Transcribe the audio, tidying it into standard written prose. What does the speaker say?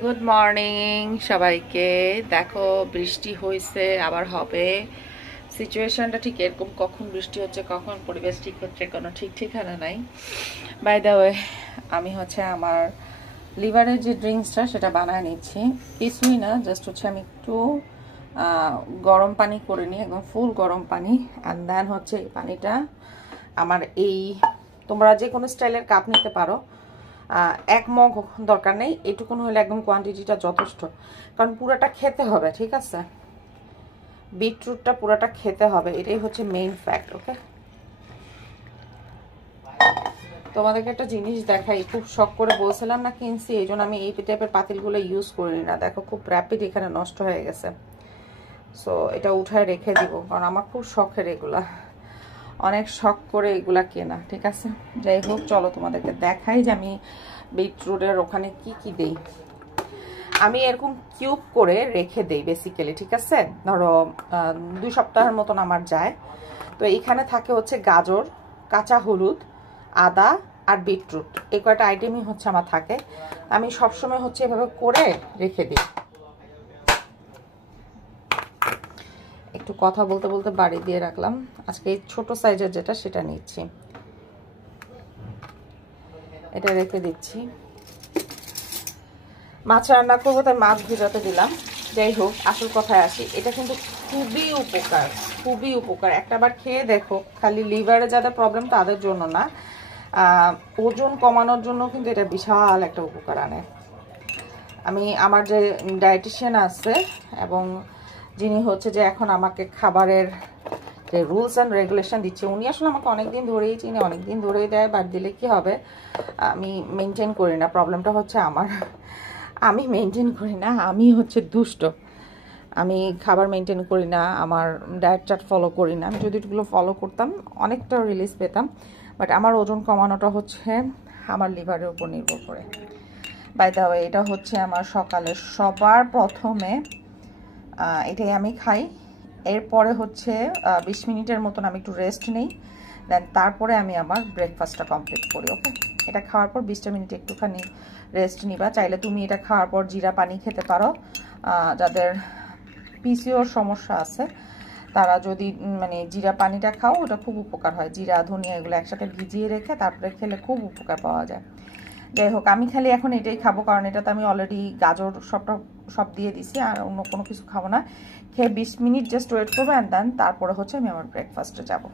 Good morning সবাইকে। দেখো বৃষ্টি হয়েছে, আবার হবে। সিচুয়েশনটা ঠিক এরকম, কখন বৃষ্টি হচ্ছে কখন পরিবেশ ঠিক হচ্ছে কোনো ঠিক ঠিকানা নাই। বাই দ্য ওয়ে, আমি আমার লিভারের যে ড্রিঙ্কসটা সেটা বানায় নিচ্ছি। কিছুই না, জাস্ট আমি একটু গরম পানি করে নিই, একদম ফুল গরম পানি। অ্যান্ড দেন এই পানিটা আমার তোমরা যে কোনো স্টাইলের কাপ নিতে পারো। এক মগ দরকার নেই, এটুকুন হলে একদম কোয়ান্টিটিটা যথেষ্ট, কারণ পুরোটা খেতে হবে। ঠিক আছে, বিটরুটটা পুরোটা খেতে হবে, এটাই মেইন ফ্যাক্ট। ওকে, তোমাদেরকে একটা জিনিস দেখাই, খুব শখ করে বলছিলাম না কিনছি, এই জন্য আমি এই টাইপের পাতিলগুলো ইউজ করি না। দেখো খুব র্যাপিড এখানে নষ্ট হয়ে গেছে, সো এটা উঠায় রেখে দিব, কারণ আমার খুব শখের এগুলা, অনেক শখ করে এগুলা কেনা। ঠিক আছে, যাই হোক, চলো তোমাদেরকে দেখাই যে আমি বিটরুটের ওখানে কি কি দেই। আমি এরকম কিউব করে রেখে দেই বেসিক্যালি। ঠিক আছে, ধরো 2 সপ্তাহের মতন আমার যায়। তো এইখানে থাকে গাজর, কাঁচা হলুদ, আদা আর বিটরুট, এই কয়টা আইটেমই আমার থাকে। আমি সবসময় এভাবে করে রেখে দিই। একটু কথা বলতে বলতে বাড়ি দিয়ে রাখলাম। আজকে এই ছোট সাইজের যেটা সেটা নিচ্ছি, এটা রেখে দিচ্ছি। মাছ রান্না করবো তাই মাছ ভিজাতে দিলাম। যাই হোক, আসল কথায় আসি, এটা কিন্তু খুবই উপকার, খুবই উপকার। একটাবার খেয়ে দেখো, খালি লিভারে যাদের প্রবলেম তাদের জন্য না, ওজন কমানোর জন্য কিন্তু এটা বিশাল একটা উপকার আনে। আমি আমার যে ডায়েটিশিয়ান আছে এবং যিনি যে এখন আমাকে খাবারের যে রুলস অ্যান্ড রেগুলেশন দিচ্ছে, উনি আসলে আমাকে অনেকদিন ধরেই চিনি, অনেকদিন ধরেই দেয়। বাদ দিলে কি হবে, আমি মেনটেন করি না। প্রবলেমটা আমার, আমি মেনটেন করি না, আমি দুষ্ট। আমি খাবার মেনটেন করি না, আমার ডায়েট চার্ট ফলো করি না। আমি যদি এগুলো ফলো করতাম অনেকটা রিলিজ পেতাম, বাট আমার ওজন কমানোটা আমার লিভারের উপর নির্ভর করে। বাই দ্য ওয়ে, এটা আমার সকালে সবার প্রথমে এটাই আমি খাই। এরপরে 20 মিনিটের মতন আমি একটু রেস্ট নিই, দেন তারপরে আমি আমার ব্রেকফাস্টটা কমপ্লিট করি। ওকে, এটা খাওয়ার পর 20টা মিনিট একটুখানি রেস্ট নিবা। চাইলে তুমি এটা খাওয়ার পর জিরা পানি খেতে পারো। যাদের পিসিওর সমস্যা আছে তারা যদি জিরা পানিটা খাও, ওটা খুব উপকার হয়। জিরা, ধনিয়া এগুলো একসাথে ভিজিয়ে রেখে তারপরে খেলে খুব উপকার পাওয়া যায়। যাই হোক, আমি খালি এখন এটাই খাবো, কারণ এটাতে আমি অলরেডি গাজর সব দিয়ে দিছি, আর অন্য কোনো কিছু খাবো না। খেয়ে 20 মিনিট জাস্ট ওয়েট করবো, অ্যান্ড দেন তারপরে আমি আমার ব্রেকফাস্টে যাবো।